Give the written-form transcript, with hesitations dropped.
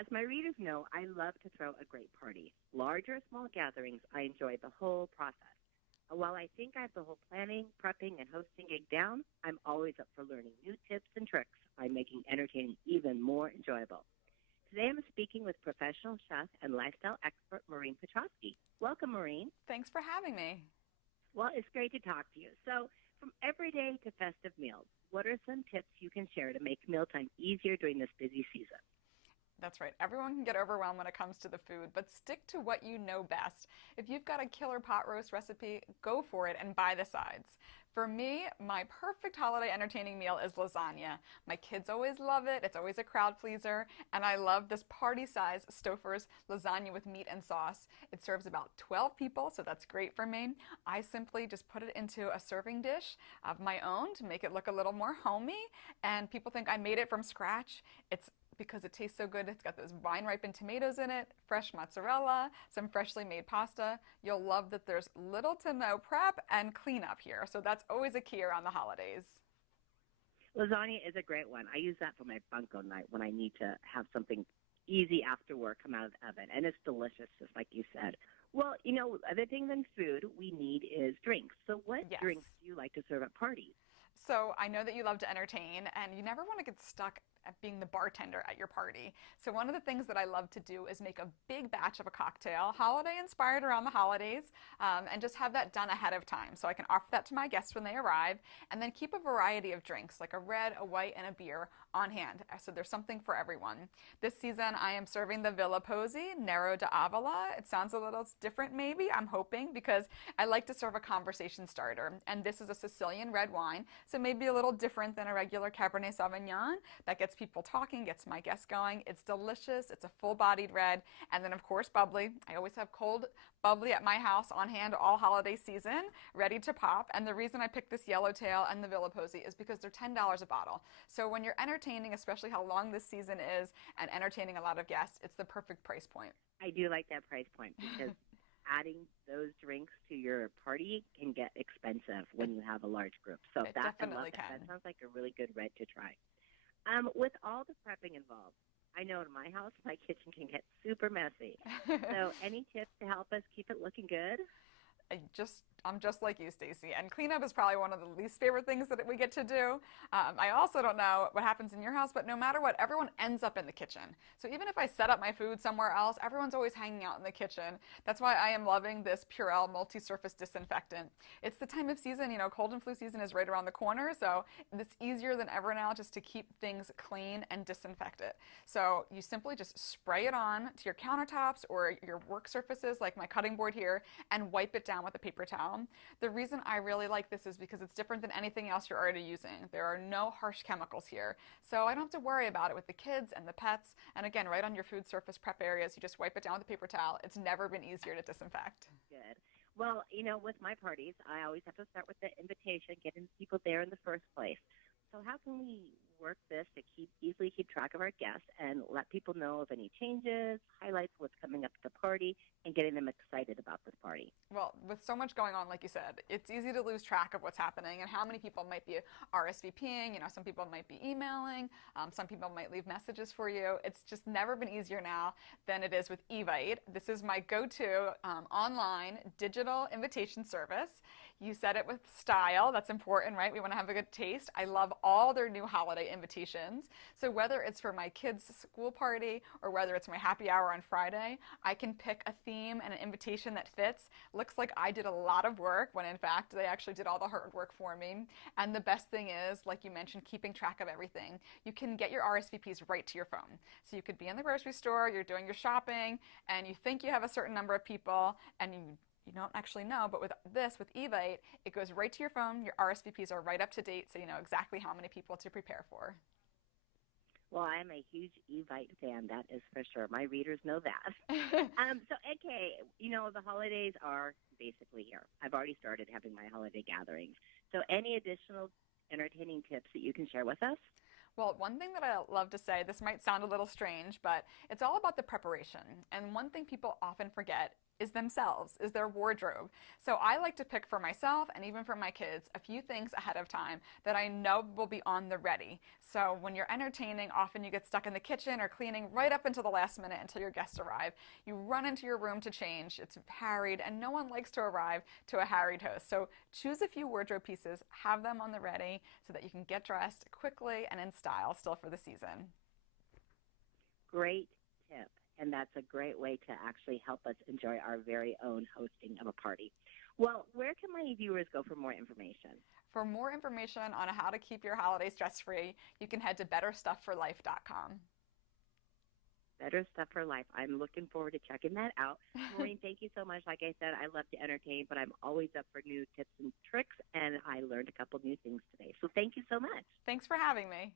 As my readers know, I love to throw a great party. Large or small gatherings, I enjoy the whole process. While I think I have the whole planning, prepping, and hosting gig down, I'm always up for learning new tips and tricks on making entertaining even more enjoyable. Today I'm speaking with professional chef and lifestyle expert Maureen Petrosky. Welcome, Maureen. Thanks for having me. Well, it's great to talk to you. So, from everyday to festive meals, what are some tips you can share to make mealtime easier during this busy season? That's right. Everyone can get overwhelmed when it comes to the food, but stick to what you know best. If you've got a killer pot roast recipe, go for it and buy the sides. For me, my perfect holiday entertaining meal is lasagna. My kids always love it. It's always a crowd pleaser. And I love this party-size Stouffer's lasagna with meat and sauce. It serves about 12 people, so that's great for me. I simply just put it into a serving dish of my own to make it look a little more homey. And people think I made it from scratch. It's because it tastes so good. It's got those vine-ripened tomatoes in it, fresh mozzarella, some freshly made pasta. You'll love that there's little to no prep and cleanup here. So that's always a key around the holidays. Lasagna is a great one. I use that for my bunko night when I need to have something easy after work come out of the oven. And it's delicious, just like you said. Well, other thing than food we need is drinks. So what drinks do you like to serve at parties? So I know that you love to entertain, and you never want to get stuck at being the bartender at your party. So one of the things that I love to do is make a big batch of a cocktail, holiday inspired around the holidays, and just have that done ahead of time. So I can offer that to my guests when they arrive, and then keep a variety of drinks, like a red, a white, and a beer on hand. So there's something for everyone. This season, I am serving the Villa Pozzi Nero d'Avola. It sounds a little different maybe, I'm hoping, because I like to serve a conversation starter. And this is a Sicilian red wine, so maybe a little different than a regular Cabernet Sauvignon. That gets people talking, gets my guests going. It's delicious. It's a full-bodied red. And then, of course, bubbly. I always have cold bubbly at my house on hand all holiday season, ready to pop. And the reason I picked this Yellowtail and the Villa Pozzi is because they're $10 a bottle. So when you're entertaining, especially how long this season is, and entertaining a lot of guests, it's the perfect price point. I do like that price point because adding those drinks to your party can get expensive when you have a large group. So it definitely can. That sounds like a really good red to try. With all the prepping involved, I know in my house, my kitchen can get super messy. So any tips to help us keep it looking good? I'm just like you, Stacy, and cleanup is probably one of the least favorite things that we get to do. I also don't know what happens in your house, but no matter what, everyone ends up in the kitchen. So even if I set up my food somewhere else, everyone's always hanging out in the kitchen. That's why I am loving this Purell multi-surface disinfectant. It's the time of season, cold and flu season is right around the corner, so it's easier than ever now just to keep things clean and disinfect it. So you simply just spray it on to your countertops or your work surfaces, like my cutting board here, and wipe it down with a paper towel. The reason I really like this is because it's different than anything else you're already using. There are no harsh chemicals here, so I don't have to worry about it with the kids and the pets. And again, right on your food surface prep areas, you just wipe it down with a paper towel. It's never been easier to disinfect. Good. Well, with my parties, I always have to start with the invitation, getting people there in the first place. So how can we work this to easily keep track of our guests and let people know of any changes, highlights what's coming up at the party, and getting them excited about this party? Well, with so much going on, like you said, it's easy to lose track of what's happening and how many people might be RSVPing. Some people might be emailing. Some people might leave messages for you. It's just never been easier now than it is with Evite. This is my go-to online digital invitation service. You set it with style. That's important, right? We want to have a good taste. I love all their new holiday invitations. So whether it's for my kids' school party or whether it's my happy hour on Friday, I can pick a theme and an invitation that fits. Looks like I did a lot of work when in fact they actually did all the hard work for me. And the best thing is, like you mentioned, keeping track of everything. You can get your RSVPs right to your phone. So you could be in the grocery store, you're doing your shopping, and you think you have a certain number of people, and you don't actually know, but with Evite, it goes right to your phone. Your RSVPs are right up to date, so you know exactly how many people to prepare for. Well, I'm a huge Evite fan, that is for sure. My readers know that. So, okay, the holidays are basically here. I've already started having my holiday gatherings. So any additional entertaining tips that you can share with us? Well, one thing that I love to say, this might sound a little strange, but it's all about the preparation. And one thing people often forget is themselves, is their wardrobe. So I like to pick for myself and even for my kids a few things ahead of time that I know will be on the ready. So when you're entertaining, often you get stuck in the kitchen or cleaning right up until the last minute until your guests arrive. You run into your room to change. It's harried, and no one likes to arrive to a harried host. So choose a few wardrobe pieces, have them on the ready so that you can get dressed quickly and in style still for the season. Great tip. And that's a great way to actually help us enjoy our very own hosting of a party. Well, where can my viewers go for more information? For more information on how to keep your holiday stress-free, you can head to betterstuffforlife.com. Better Stuff for Life. I'm looking forward to checking that out. Maureen, thank you so much. Like I said, I love to entertain, but I'm always up for new tips and tricks, and I learned a couple new things today. So thank you so much. Thanks for having me.